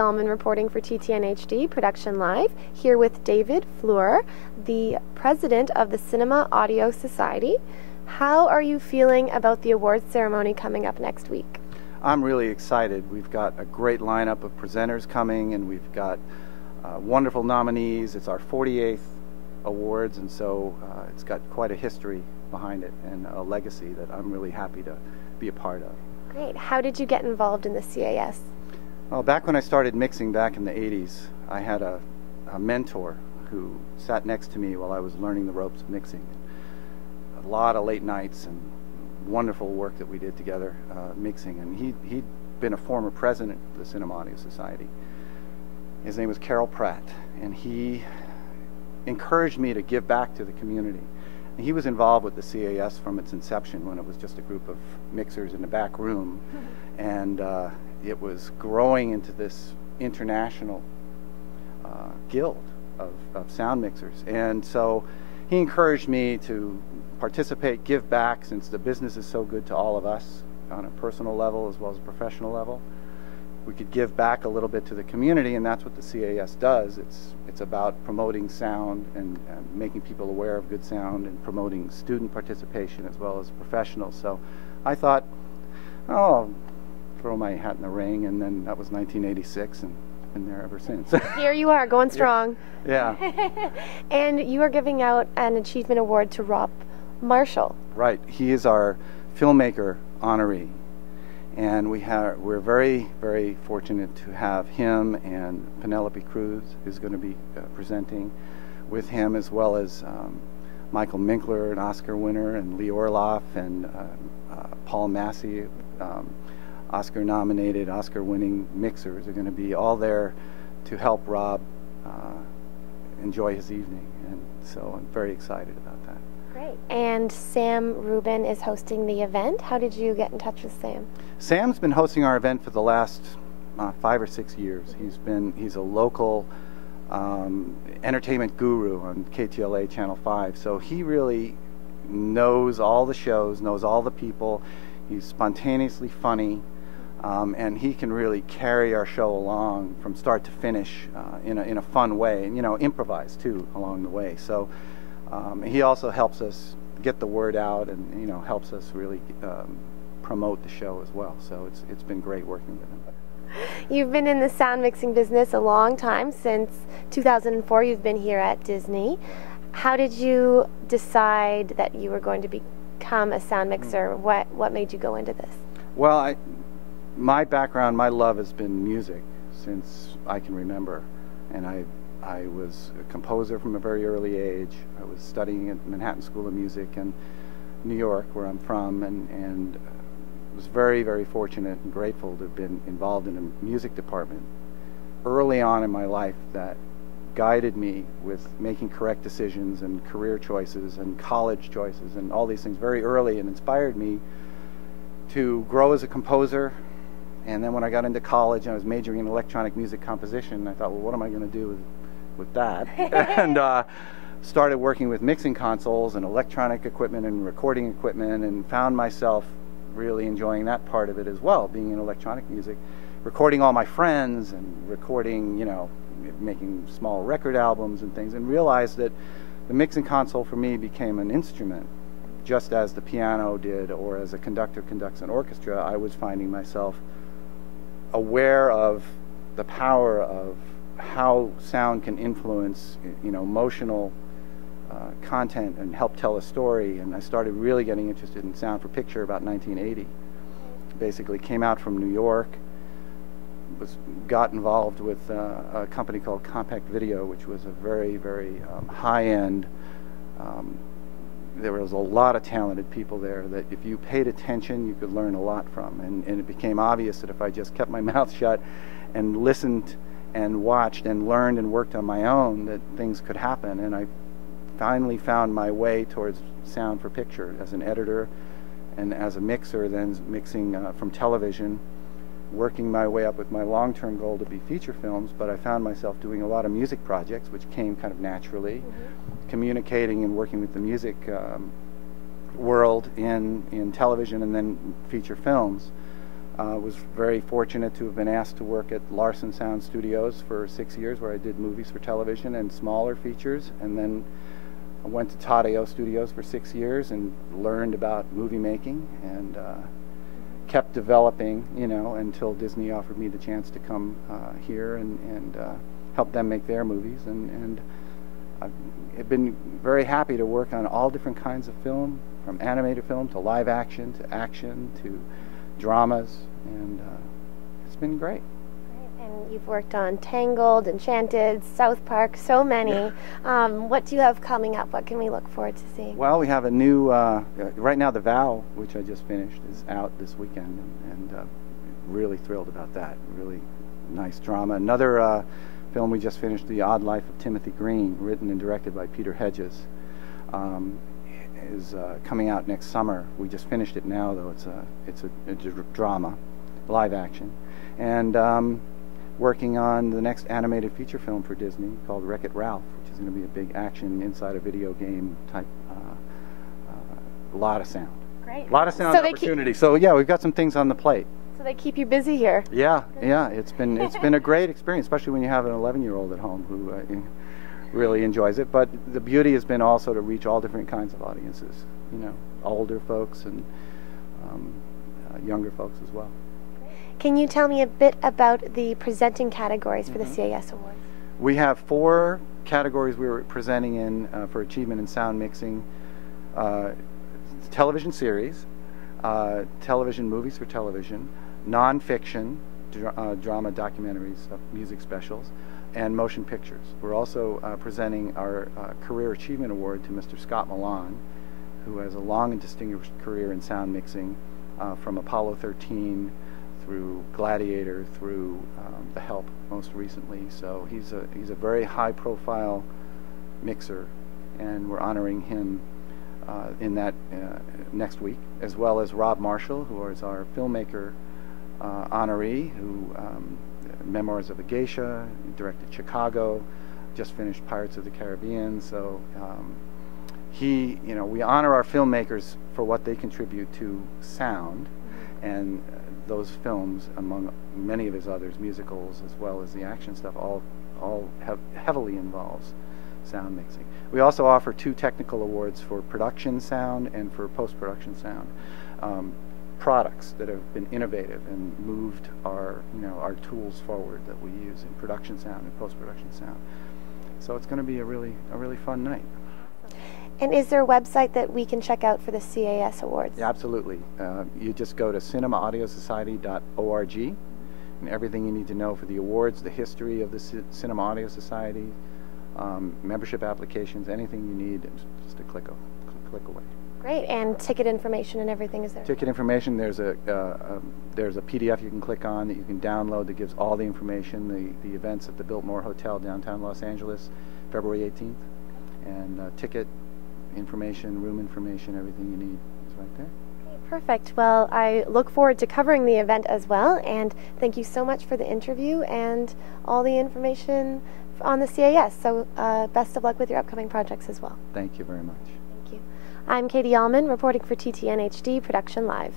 Uhlmann reporting for TTN-HD Production Live, here with David Fluhr, the President of the Cinema Audio Society. How are you feeling about the awards ceremony coming up next week? I'm really excited. We've got a great lineup of presenters coming, and we've got wonderful nominees. It's our 48th awards, and so it's got quite a history behind it and a legacy that I'm really happy to be a part of. Great. How did you get involved in the CAS? Well, back when I started mixing back in the 80s, I had a mentor who sat next to me while I was learning the ropes of mixing. A lot of late nights and wonderful work that we did together mixing, and he'd been a former president of the Cinema Audio Society. His name was Carol Pratt, and he encouraged me to give back to the community. And he was involved with the CAS from its inception, when it was just a group of mixers in the back room, and it was growing into this international guild of sound mixers. And so he encouraged me to participate, give back, since the business is so good to all of us on a personal level as well as a professional level. We could give back a little bit to the community, and that's what the CAS does. It's about promoting sound and making people aware of good sound and promoting student participation as well as professionals. So I thought, oh, I'll throw my hat in the ring, and then that was 1986, and been there ever since. Here you are, going strong. Yeah. And you are giving out an achievement award to Rob Marshall. Right. He is our filmmaker honoree. And we're very, very fortunate to have him and Penelope Cruz, who's going to be presenting with him, as well as Michael Minkler, an Oscar winner, and Lee Orloff, and Paul Massey, Oscar-nominated, Oscar-winning mixers, are going to be all there to help Rob enjoy his evening. And so I'm very excited about that. Great. And Sam Rubin is hosting the event. How did you get in touch with Sam? Sam's been hosting our event for the last 5 or 6 years. He's a local entertainment guru on KTLA Channel 5. So he really knows all the shows, knows all the people. He's spontaneously funny, and he can really carry our show along from start to finish in a fun way, and improvise too along the way. So he also helps us get the word out, and helps us really promote the show as well. So it's been great working with him. You've been in the sound mixing business a long time. Since 2004 you've been here at Disney. How did you decide that you were going to become a sound mixer? What made you go into this? Well, my background, my love has been music since I can remember, and I was a composer from a very early age. I was studying at Manhattan School of Music in New York, where I'm from, and was very, very fortunate and grateful to have been involved in a music department early on in my life that guided me with making correct decisions and career choices and college choices and all these things very early, and inspired me to grow as a composer. And then when I got into college and I was majoring in electronic music composition, I thought, well, what am I going to do with that? And started working with mixing consoles and electronic equipment and recording equipment, and found myself really enjoying that part of it as well, being in electronic music, recording all my friends and recording, making small record albums and things, and realized that the mixing console for me became an instrument, just as the piano did, or as a conductor conducts an orchestra. I was finding myself aware of the power of how sound can influence, emotional content and help tell a story. And I started really getting interested in sound for picture about 1980. Basically came out from New York, got involved with a company called Compact Video, which was a very, very high-end. There was a lot of talented people there that if you paid attention, you could learn a lot from. And it became obvious that if I just kept my mouth shut and listened and watched and learned and worked on my own, that things could happen. And I finally found my way towards sound for picture as an editor and as a mixer, then mixing from television, working my way up with my long-term goal to be feature films. But I found myself doing a lot of music projects, which came kind of naturally, communicating and working with the music world in television and then feature films. Was very fortunate to have been asked to work at Larson Sound Studios for 6 years, where I did movies for television and smaller features, and then I went to TTN-HD Studios for 6 years and learned about movie making, and kept developing, you know, until Disney offered me the chance to come here and help them make their movies, and I've been very happy to work on all different kinds of film, from animated film to live action to dramas, and it's been great. And you've worked on Tangled, Enchanted, South Park, so many. Yeah. What do you have coming up? What can we look forward to seeing? Well, we have a new, right now The Vow, which I just finished, is out this weekend, and really thrilled about that. Really nice drama. Another film we just finished, The Odd Life of Timothy Green, written and directed by Peter Hedges, is coming out next summer. We just finished it now, though. It's a drama, live action, and working on the next animated feature film for Disney called Wreck-It Ralph, which is going to be a big action inside a video game type. A lot of sound. Great. A lot of sound opportunity. So yeah, we've got some things on the plate. So they keep you busy here. Yeah, yeah. It's been a great experience, especially when you have an 11-year-old at home who really enjoys it. But the beauty has been also to reach all different kinds of audiences. You know, older folks and younger folks as well. Can you tell me a bit about the presenting categories for the CAS Awards? We have 4 categories we were presenting in for achievement in sound mixing: television series, television movies for television, non-fiction, drama, documentaries, music specials, and motion pictures. We're also presenting our Career Achievement Award to Mr. Scott Milan, who has a long and distinguished career in sound mixing, from Apollo 13 through Gladiator, through The Help most recently. So he's a very high-profile mixer, and we're honoring him in that next week, as well as Rob Marshall, who is our filmmaker honoree, who Memoirs of a Geisha, directed Chicago, just finished Pirates of the Caribbean. So we honor our filmmakers for what they contribute to sound, and those films, among many of his others, musicals as well as the action stuff, all heavily involves sound mixing. We also offer 2 technical awards for production sound and for post-production sound. Products that have been innovative and moved our tools forward that we use in production sound and post-production sound. So it's going to be a really fun night. And is there a website that we can check out for the CAS Awards? Yeah, absolutely. You just go to cinemaaudiosociety.org, and everything you need to know for the awards, the history of the Cinema Audio Society, membership applications, anything you need, just a click away. Great. And ticket information and everything is there? Ticket information, there's a PDF you can click on that you can download that gives all the information. The events at the Biltmore Hotel, downtown Los Angeles, February 18th. And ticket information, room information, everything you need is right there. Perfect. Well, I look forward to covering the event as well, and thank you so much for the interview and all the information on the CAS. So best of luck with your upcoming projects as well. Thank you very much. Thank you. I'm Katie Uhlmann, reporting for TTN-HD Production Live.